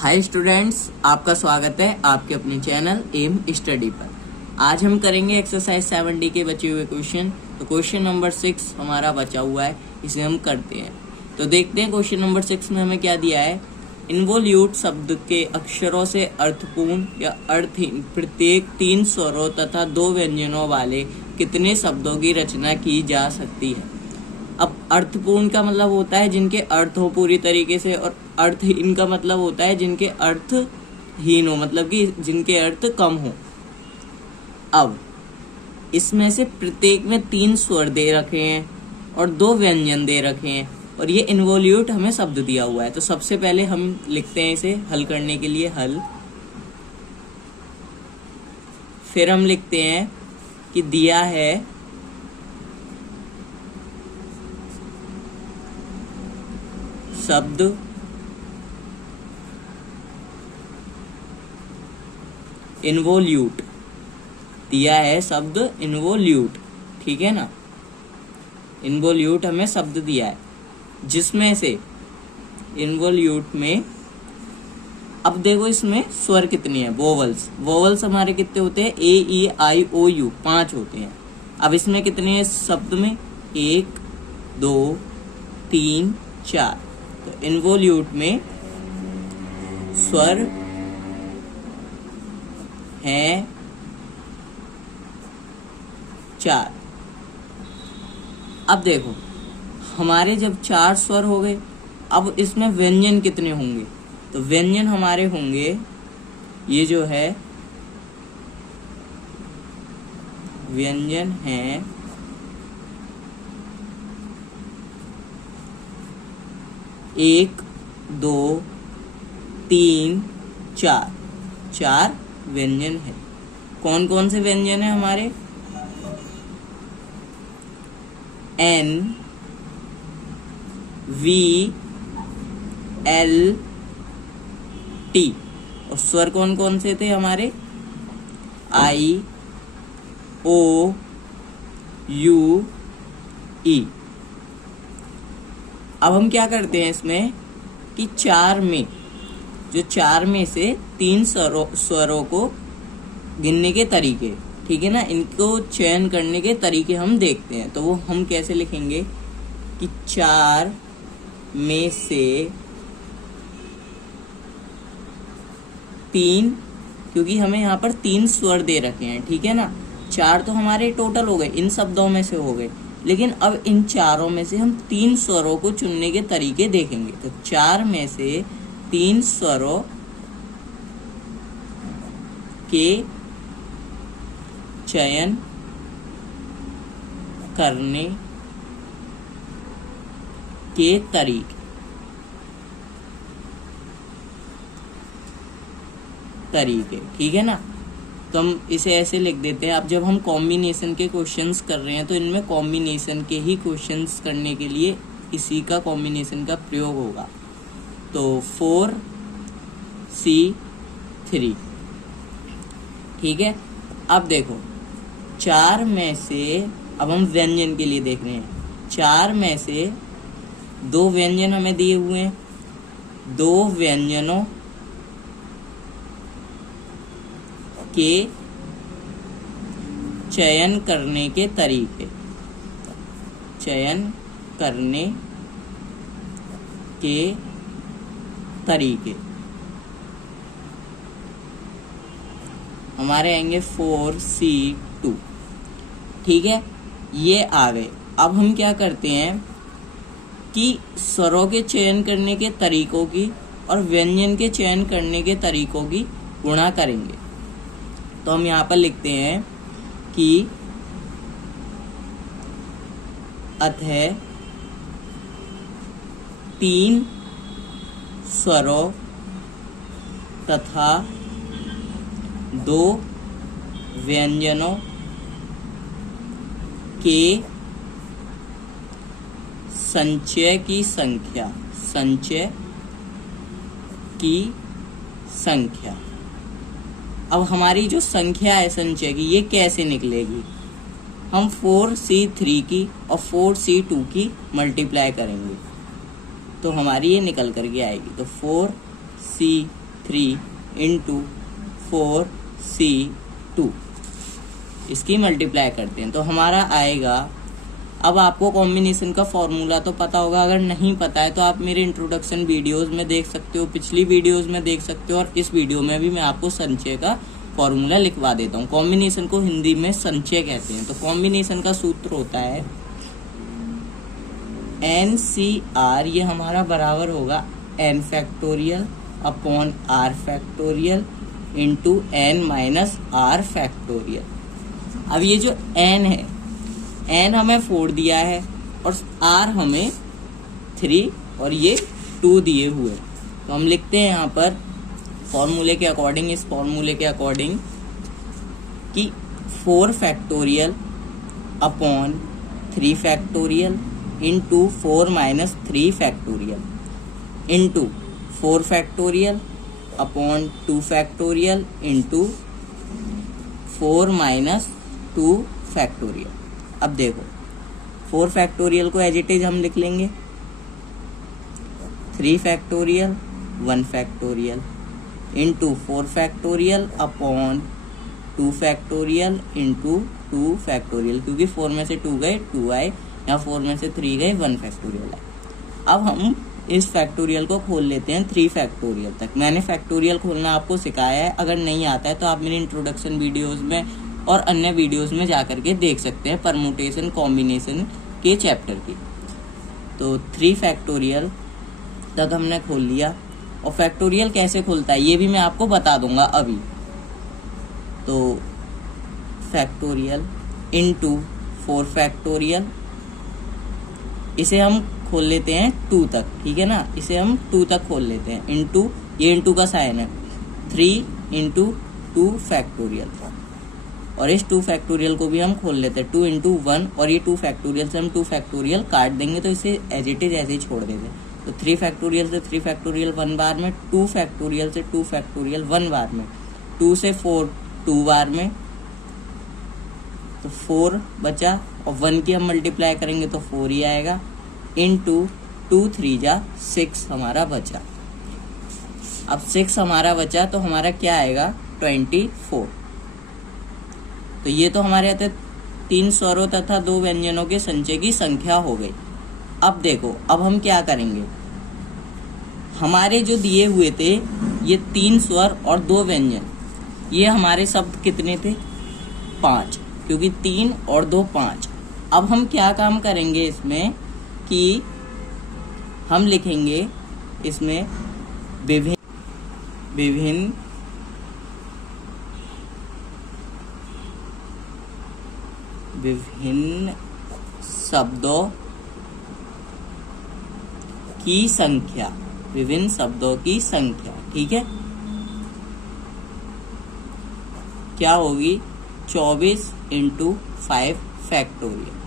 Hi students, आपका स्वागत है आपके अपने चैनल एम स्टडी पर। आज हम करेंगे एक्सरसाइज 7D के बचे हुए क्वेश्चन। तो क्वेश्चन नंबर 6 हमारा बचा हुआ है, इसे हम करते हैं। तो देखते हैं क्वेश्चन नंबर 6 में हमें क्या दिया है। इन्वोल्यूट शब्द के अक्षरों से अर्थपूर्ण या अर्थहीन प्रत्येक 3 स्वरों तथा 2 व्यंजनों वाले कितने शब्दों की रचना की जा सकती है। अब अर्थपूर्ण का मतलब होता है जिनके अर्थ हो पूरी तरीके से, और अर्थहीन का मतलब होता है जिनके अर्थहीन हो, मतलब कि जिनके अर्थ कम हो। अब इसमें से प्रत्येक में 3 स्वर दे रखे हैं और 2 व्यंजन दे रखे हैं, और ये इन्वोल्यूट हमें शब्द दिया हुआ है। तो सबसे पहले हम लिखते हैं इसे हल करने के लिए हल। फिर हम लिखते हैं कि दिया है शब्द इन्वोल्यूट, दिया है शब्द इन्वोल्यूट, ठीक है ना। इन्वोल्यूट हमें शब्द दिया है जिसमें से इन्वोल्यूट में, अब देखो इसमें स्वर कितने हैं, वोवल्स हमारे कितने होते हैं, ए ई आई ओ यू 5 होते हैं। अब इसमें कितने हैं शब्द में, 1 2 3 4। तो इन्वोल्यूट में स्वर हैं 4। अब देखो हमारे जब 4 स्वर हो गए, अब इसमें व्यंजन कितने होंगे। तो व्यंजन हमारे होंगे, ये जो है व्यंजन है 1 2 3 4, 4 व्यंजन है। कौन कौन से व्यंजन है हमारे, एन वी एल टी। और स्वर कौन कौन से थे हमारे, आई ओ यू ई। अब हम क्या करते हैं इसमें कि 4 में से 3 स्वरों को गिनने के तरीके, ठीक है ना, इनको चयन करने के तरीके हम देखते हैं। तो वो हम कैसे लिखेंगे कि 4 में से 3, क्योंकि हमें यहाँ पर 3 स्वर दे रखे हैं, ठीक है ना। 4 तो हमारे टोटल हो गए, इन शब्दों में से हो गए, लेकिन अब इन 4 में से हम 3 स्वरों को चुनने के तरीके देखेंगे। तो 4 में से 3 स्वरों के चयन करने के तरीके, ठीक है ना। तो हम इसे ऐसे लिख देते हैं। अब जब हम कॉम्बिनेशन के क्वेश्चंस कर रहे हैं तो इनमें कॉम्बिनेशन के ही क्वेश्चंस करने के लिए इसी का कॉम्बिनेशन का प्रयोग होगा। तो 4C3, ठीक है। अब देखो 4 में से, अब हम व्यंजन के लिए देख रहे हैं, 4 में से 2 व्यंजन हमें दिए हुए हैं, 2 व्यंजनों के चयन करने के तरीके, हमारे आएंगे 4C2, ठीक है। ये आ गए। अब हम क्या करते हैं कि स्वरों के चयन करने के तरीकों की और व्यंजन के चयन करने के तरीकों की गुणा करेंगे। तो हम यहाँ पर लिखते हैं कि अतः 3 स्वरों तथा 2 व्यंजनों के संचय की संख्या। अब हमारी जो संख्या है संचय की, ये कैसे निकलेगी, हम 4C3 की और 4C2 की मल्टीप्लाई करेंगे तो हमारी ये निकल करके आएगी। तो 4C 3 इंटू 4C2, इसकी मल्टीप्लाई करते हैं तो हमारा आएगा। अब आपको कॉम्बिनेशन का फॉर्मूला तो पता होगा, अगर नहीं पता है तो आप मेरे इंट्रोडक्शन वीडियोस में देख सकते हो, पिछली वीडियोस में देख सकते हो, और इस वीडियो में भी मैं आपको संचय का फॉर्मूला लिखवा देता हूँ। कॉम्बिनेशन को हिंदी में संचय कहते हैं। तो कॉम्बिनेशन का सूत्र होता है NCR, ये हमारा बराबर होगा n factorial upon r factorial into n minus r factorial. अब ये जो n है, n हमें 4 दिया है और r हमें 3 और ये 2 दिए हुए, तो हम लिखते हैं यहाँ पर फॉर्मूले के अकॉर्डिंग, इस फॉर्मूले के अकॉर्डिंग कि 4 factorial upon 3 factorial into 4 minus 3 factorial into 4 factorial upon 2 factorial into 4 minus 2 factorial. अब देखो 4 फैक्टोरियल को एज इट इज हम लिख लेंगे 3 factorial 1 factorial into 4 factorial upon 2 factorial into 2 factorial, क्योंकि 4 में से 2 गए 2 आए, यहाँ 4 में से 3 गए 1 फैक्टोरियल आए। अब हम इस फैक्टोरियल को खोल लेते हैं 3 फैक्टोरियल तक। मैंने फैक्टोरियल खोलना आपको सिखाया है, अगर नहीं आता है तो आप मेरे इंट्रोडक्शन वीडियोज़ में और अन्य वीडियोज़ में जा करके देख सकते हैं, परमुटेशन कॉम्बिनेशन के चैप्टर की। तो 3 फैक्टोरियल तक हमने खोल लिया, और फैक्टोरियल कैसे खुलता है ये भी मैं आपको बता दूंगा अभी। तो फैक्टोरियल इनटू 4 फैक्टोरियल, इसे हम खोल लेते हैं 2 तक, ठीक है ना, इसे हम 2 तक खोल लेते हैं, इनटू ये इनटू का साइन है 3 इंटू 2 फैक्टोरियल, और इस 2 फैक्टोरियल को भी हम खोल लेते हैं 2 इंटू 1, और ये 2 फैक्टोरियल से हम 2 फैक्टोरियल काट देंगे, तो इसे एज इट इज ऐसे ही छोड़ देते हैं। तो 3 फैक्टोरियल से 3 फैक्टोरियल 1 बार में, 2 फैक्टोरियल से 2 फैक्टोरियल 1 बार में, 2 से 4 2 बार में, तो 4 बचा, और 1 की हम मल्टीप्लाई करेंगे तो 4 ही आएगा, इंटू 2 3 जा 6 हमारा बचा। अब 6 हमारा बचा तो हमारा क्या आएगा 24। तो ये तो हमारे यहाँ 3 स्वरों तथा 2 व्यंजनों के संचय की संख्या हो गई। अब देखो, अब हम क्या करेंगे, हमारे जो दिए हुए थे ये 3 स्वर और 2 व्यंजन, ये हमारे शब्द कितने थे 5, क्योंकि 3 और 2 5। अब हम क्या काम करेंगे इसमें कि हम लिखेंगे इसमें विभिन्न शब्दों की संख्या, विभिन्न शब्दों की संख्या, ठीक है, क्या होगी 24 इंटू 5 फैक्टोरियल।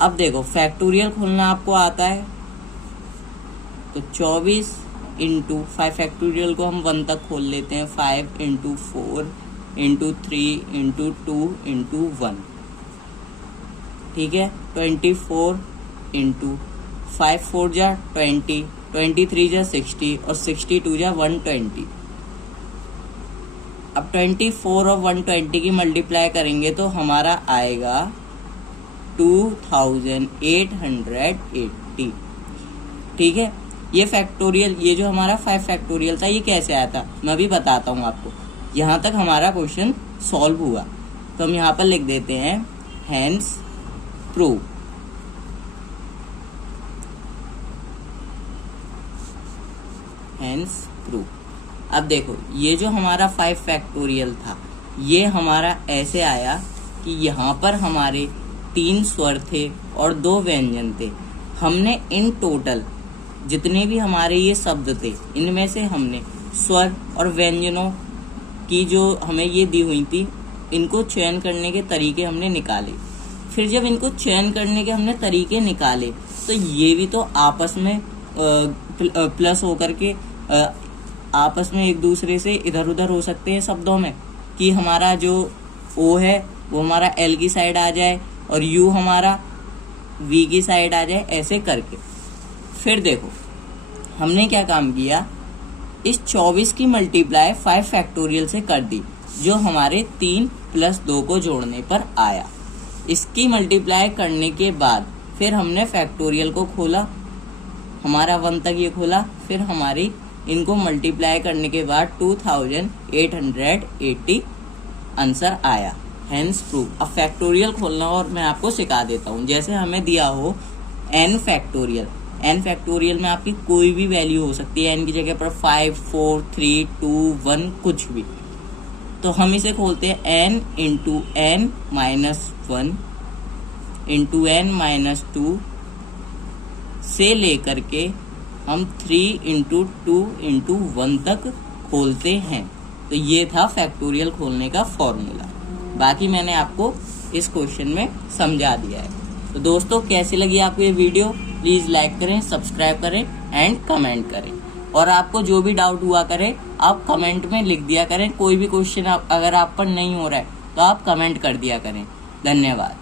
अब देखो फैक्टोरियल खोलना आपको आता है, तो 24 इंटू 5 फैक्टोरियल को हम 1 तक खोल लेते हैं, 5 इंटू 4 इंटू 3 इंटू 2 इंटू 1, ठीक है, 24 इंटू 5 4 जा 20, 23 जा 60 और 62 जा 120। अब 24 और 120 की मल्टीप्लाई करेंगे तो हमारा आएगा 2880, ठीक है। ये फैक्टोरियल, ये जो हमारा 5 फैक्टोरियल था ये कैसे आया था मैं भी बताता हूँ आपको। यहाँ तक हमारा क्वेश्चन सॉल्व हुआ, तो हम यहाँ पर लिख देते हैं हेंस प्रूव। Hence prove. अब देखो ये जो हमारा 5 फैक्टोरियल था ये हमारा ऐसे आया कि यहाँ पर हमारे 3 स्वर थे और 2 व्यंजन थे। हमने इन टोटल जितने भी हमारे ये शब्द थे इनमें से हमने स्वर और व्यंजनों की जो हमें ये दी हुई थी इनको चयन करने के तरीके हमने निकाले। फिर जब इनको चयन करने के हमने तरीके निकाले तो ये भी तो आपस में प्लस होकर के आपस में एक दूसरे से इधर उधर हो सकते हैं शब्दों में, कि हमारा जो ओ है वो हमारा एल की साइड आ जाए और यू हमारा वी की साइड आ जाए, ऐसे करके। फिर देखो हमने क्या काम किया, इस 24 की मल्टीप्लाई 5 फैक्टोरियल से कर दी, जो हमारे 3 + 2 को जोड़ने पर आया। इसकी मल्टीप्लाई करने के बाद फिर हमने फैक्टोरियल को खोला, हमारा 1 तक ये खोला, फिर हमारी इनको मल्टीप्लाई करने के बाद 2880 आंसर आया। Hence prove. अब फैक्टोरियल खोलना और मैं आपको सिखा देता हूँ। जैसे हमें दिया हो n फैक्टोरियल, n फैक्टोरियल में आपकी कोई भी वैल्यू हो सकती है, n की जगह पर 5, 4, 3, 2, 1 कुछ भी। तो हम इसे खोलते हैं n into n minus 1 into n minus 2 से लेकर के हम 3 इंटू 2 इंटू 1 तक खोलते हैं। तो ये था फैक्टोरियल खोलने का फॉर्मूला। बाकी मैंने आपको इस क्वेश्चन में समझा दिया है। तो दोस्तों, कैसी लगी आपको ये वीडियो? प्लीज़ लाइक करें, सब्सक्राइब करें एंड कमेंट करें। और आपको जो भी डाउट हुआ करे आप कमेंट में लिख दिया करें। कोई भी क्वेश्चन अगर आप पर नहीं हो रहा है तो आप कमेंट कर दिया करें। धन्यवाद।